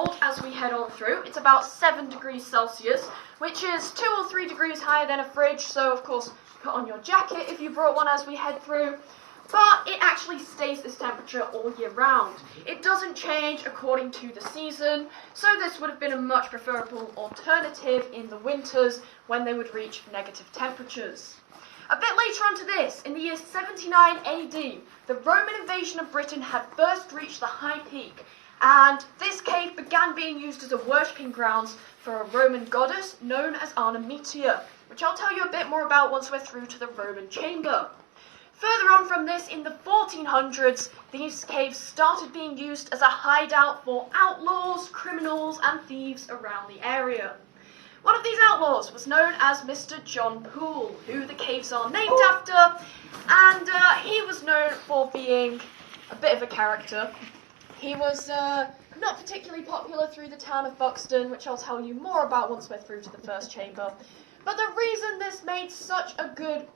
cold as we head on through. It's about 7 degrees Celsius, which is 2 or 3 degrees higher than a fridge, so of course put on your jacket if you brought one as we head through. But it actually stays this temperature all year round. It doesn't change according to the season, so this would have been a much preferable alternative in the winters when they would reach negative temperatures. A bit later on to this, in the year 79 AD, the Roman invasion of Britain had first reached the high peak, and this cave began being used as a worshipping grounds for a Roman goddess known as Artemisia, which I'll tell you a bit more about once we're through to the Roman chamber. Further on from this, in the 1400s, these caves started being used as a hideout for outlaws, criminals, and thieves around the area. One of these outlaws was known as Mr. John Poole, who the caves are named after, and he was known for being a bit of a character. He was not particularly popular through the town of Buxton, which I'll tell you more about once we're through to the first chamber. But the reason this made such a good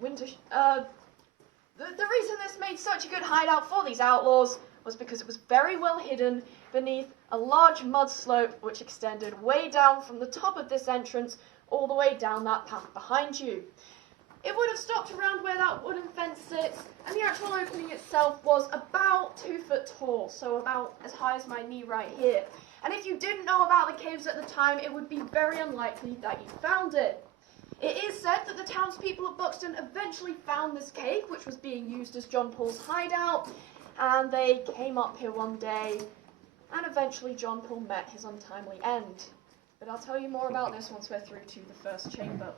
The reason this made such a good hideout for these outlaws was because it was very well hidden beneath a large mud slope which extended way down from the top of this entrance all the way down that path behind you. It would have stopped around where that wooden fence sits, and the actual opening itself was about 2 foot tall, so about as high as my knee right here. And if you didn't know about the caves at the time, it would be very unlikely that you found it. It is said that the townspeople of Buxton eventually found this cave, which was being used as John Poole's hideout, and they came up here one day, and eventually John Poole met his untimely end. But I'll tell you more about this once we're through to the first chamber.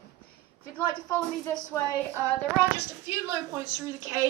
If you'd like to follow me this way, there are just a few low points through the cave.